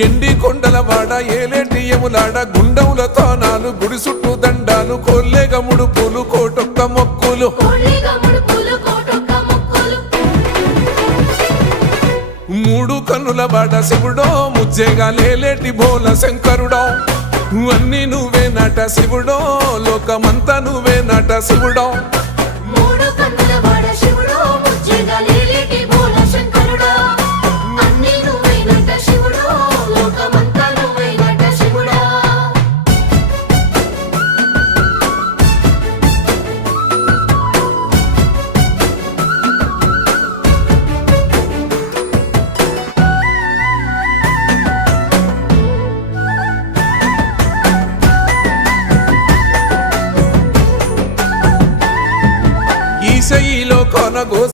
ఎండి కొండల వాడ ఏలేటి యములాడ గుండముల తానాలు గుడి చుట్టూ దండాలు కొల్లేగ ముడుపులు కోటొక్క మొక్కులు మూడు కన్నుల వాడ శివుడో ముజ్జేగా లేలేటి బోల శంకరుడో అన్ని నువ్వే నట శివుడో లోకమంతా నువ్వే నట శివుడో ఈశయిలో కొనగో